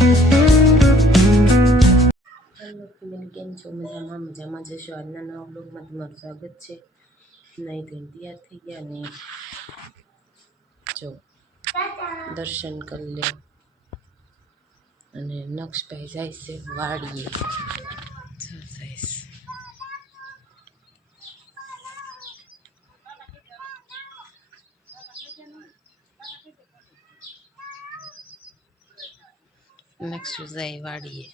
Hello family, કેમ છો? મજામાં જશો. આજના નવા બ્લોગમાં તમારું સ્વાગત છે. નહીં તો તૈયાર થઈ ગયા ને જો દર્શન કરી લે. અને નક્ષભાઈ જાય છે વાડીએ. નક્ષ જાય વાડીએ.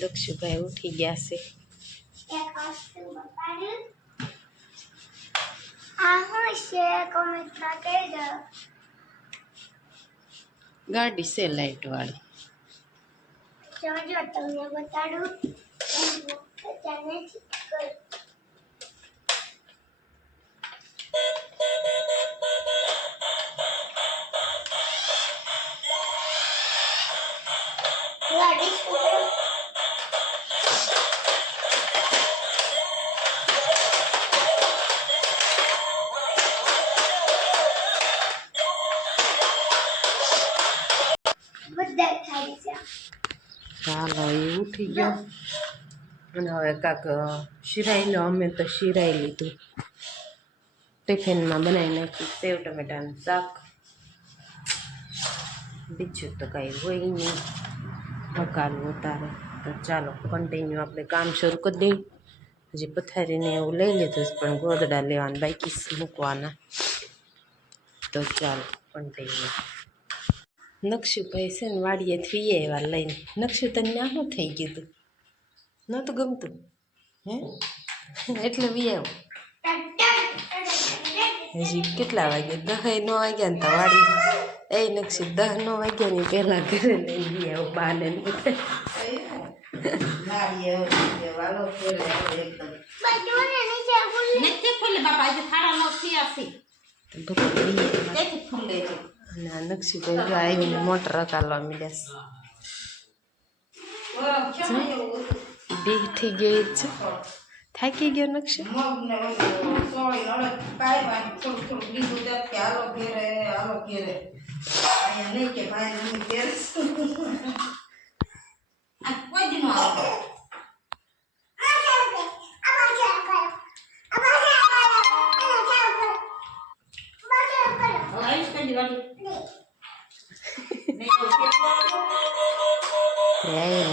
દક્ષુભાઈ ઉઠી ગયા છે. ગાડી છે લાઈટ વાળી. તમને બતાડું. ચાલો, એ ઉઠી ગયો. અને હવે કાંક શિરાઈ લો. અમે તો શિરાઈ લીધું. ટિફિનમાં બનાવી નાખ્યું સેવ ટમેટાનું શાક. બીજું તો કાંઈ હોય નહીં બકાલું ઉતારે. તો ચાલો કન્ટિન્યુ આપણે કામ શરૂ કરી દઈએ. હજી પથારીને એવું લઈ લીધું પણ ગોદડા લેવાના બાકી મૂકવાના. તો ચાલો કન્ટિન્યુ. નક્ષુભાઈ છે ને વાડીએથી એવા લઈને. નક્ષુ તને ના શું થઈ ગયું હતું? નહોતું ગમતું હે? એટલે વી આવ. હજી કેટલા વાગ્યા? 10 નો વાગ્યા ને તો વાડી એ નક્ષુ 10 નો વાગ્યા ની પહેલા ઘરે લઈ વી આવ બાને. નક્ષુભાઈ જો આવીને મોટર હકાલવા મીડ્યા. બેઠી ગઈ છે. થાકી ગયો નક્ષુ.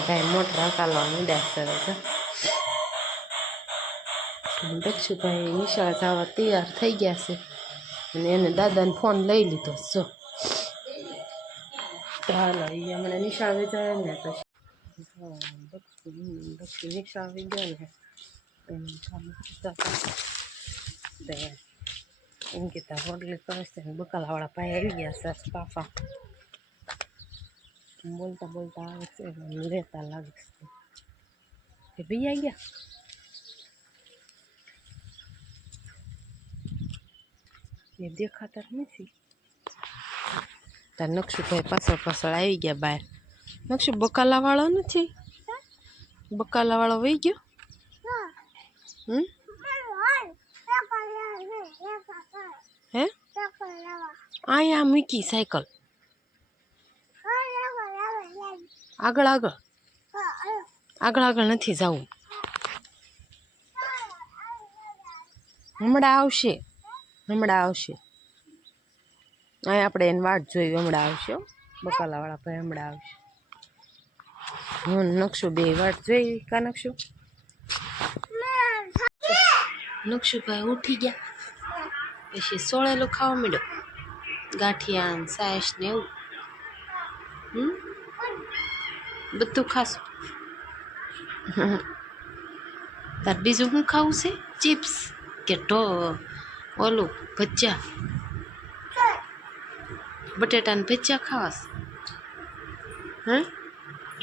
કાંઈ મોટર હકાલવા મીડ્યા સરસ. દક્ષુભાઈ નિશાળ જવા તૈયાર થઈ ગયા છે. અને એને દાદાને ફોન લઈ લીધો. જો ચાલો એ હમણાં નિશાળ જાય ને પછી દક્ષુ નિશાળ આવી ગયો ને એમ કહેતા હોટલે કરે છે ને બકાલાવાળા ભાઈ આવી ગયા છે. પાપા બોલતા બોલતા આવે છે. લેતા લાગે છે. ભાઈ આવી ગયા. એ દેખાતા નથી. તાર નક્ષુભાઈ પાછળ આવી ગયા બહાર. નક્ષુ બકાલાવાળો નથી? બકાલાવાળો વહી ગયો. હે અહીંયા મૂકી સાયકલ. આગળ આગળ આગળ આગળ નથી જવું. હમણાં આવશે. અહીં આપણે એની વાટ જોઈ. હમણાં આવશે. બકાલાવાળા ભાઈ હમણાં આવશે. હું નક્ષુ બે વાટ જોઈ. કા નક્ષુ? નક્ષુભાઈ ઉઠી ગયા પછી સોળેલું ખાવા માંડ્યો. ગાંઠિયા ને સાસ ને એવું બધું ખાશું. તાર બીજું શું ખાવું છે? ચિપ્સ કે ઓલું ભજીયા? બટેટાને ભજીયા ખાવાસ?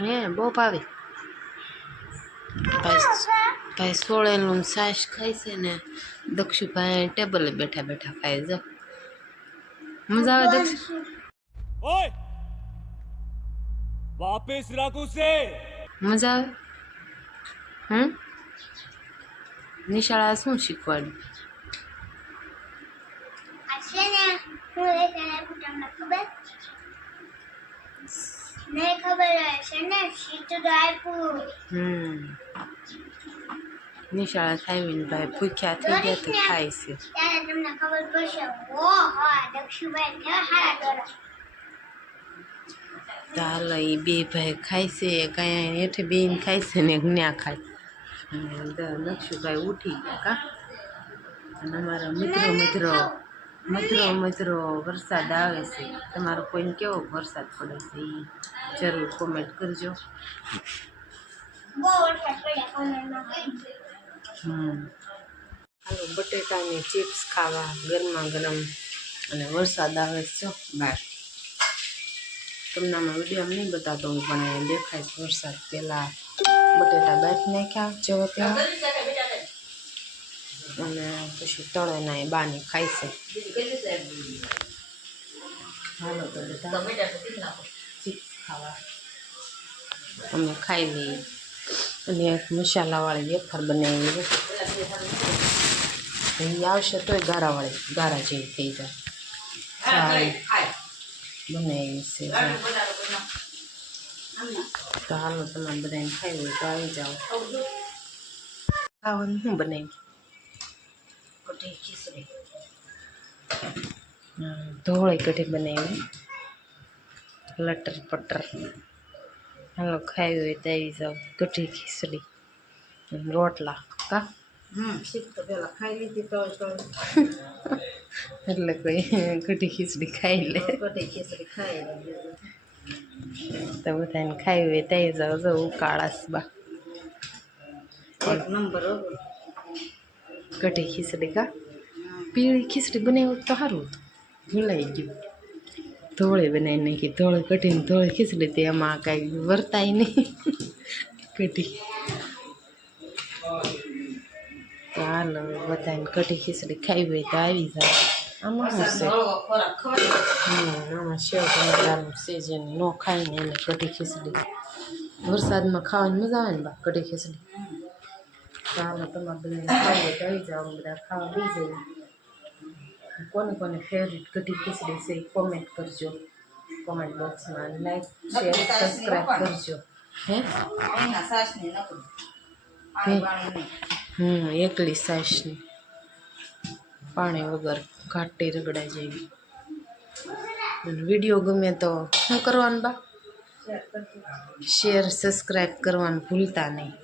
હે બહુ ભાવે. ભાઈ સોળેલું સાસ ખાય છે ને દક્ષુભાઈ ટેબલે બેઠા બેઠા ખાય. જો મજા આવે દક્ષુ? ઓય વાપસ રાખું છે. મજા આવે? નિશાળા શું શીખવાડ્યું? નિશાળા થાવીને ભાઈ ભૂખ્યા થઈ ગયા તો ખાય છે. ત્યારે તમને ખબર પડશે. ઓ હા દક્ષુભાઈ કેવા હારા દોરા. તો હાલો એ બે ભાઈ ખાય છે, કઈ હેઠે બેન ખાય છે ને ન્યા ખાય. અને નક્ષુભાઈ ઉઠી ગયા કા. અને અમારા મિત્રો વરસાદ આવે છે. તમારો કોઈને કેવો વરસાદ પડે છે એ જરૂર કોમેન્ટ કરજો. બહુ વરસાદ પડ્યા કોમેન્ટમાં કહેજો. હાલો બટેટાની ચિપ્સ ખાવા ગરમા ગરમ અને વરસાદ આવે છે જો બહાર. તમને આમાં વિડીયો નહીં બતાવતો હું પણ અહીંયા દેખાય છે વરસાદ. પહેલાં બટેટા બાફી નાખ્યા જેવો ત્યાં અને પછી તળે ના બાને ખાય છે. હાલો તો બધા ચિપ્સ ખાવા અમે ખાઈ લઈએ. અને એક મસાલાવાળી વેફર બનાવી એ આવશે તોય ગારા જેવી થઈ જાય બનાવી છે. તો હાલો તમારે બધાને ખાઈ હોય તો આવી જાઓ. ખાવાનું શું બનાવી? કઢી ખીચડી. ધોળી કઢી બનાવી લટર પટર. હાલો ખાઈ હોય તો આવી જાઓ. કઢી ખીચડી રોટલા કા તો પેલા ખાઈ લીધી તો એટલે કોઈ કઢી ખીચડી ખાઈ લે. કઢી ખીચડી ખાઈ તો બધાને ખાઈ હોય તો આવી જાઓ. જો ઉકાળાસ બા એક નંબર. કઢી ખીચડી કા પીળી ખીચડી બનાવી તો સારું હતું. ભૂલાઈ ગયું. ધોળી બનાવી નાખી. ધોળી કઢીને ધોળી ખીચડી તે એમાં કાંઈ વર્તાય નહીં કઢી. તો હાલો બધાને કઢી ખીચડી ખાઈ હોય તો આવી જાય. આમાં શું છે? આમાં સેવ ટમેટાનું છે જેને ન ખાય ને એને કઢી ખીચડી. વરસાદમાં ખાવાની મજા આવે ને બા કઢી ખીચડી. તો હાલો તમારે બધાને ખાઈ હોય તો આવી જાઓ. બધા ખાવા બી જઈએ. કોને ફેવરિટ કઢી ખીચડી છે એ કોમેન્ટ કરજો કોમેન્ટ બોક્સમાં. લાઈક શેર સબસ્ક્રાઈબ કરજો. એકલી સાસની પાણી વગર ઘાટી રગડા જેવી. વિડીયો ગમે તો શું કરવાનું બા? શેર સબસ્ક્રાઈબ કરવાનું ભૂલતા નહીં.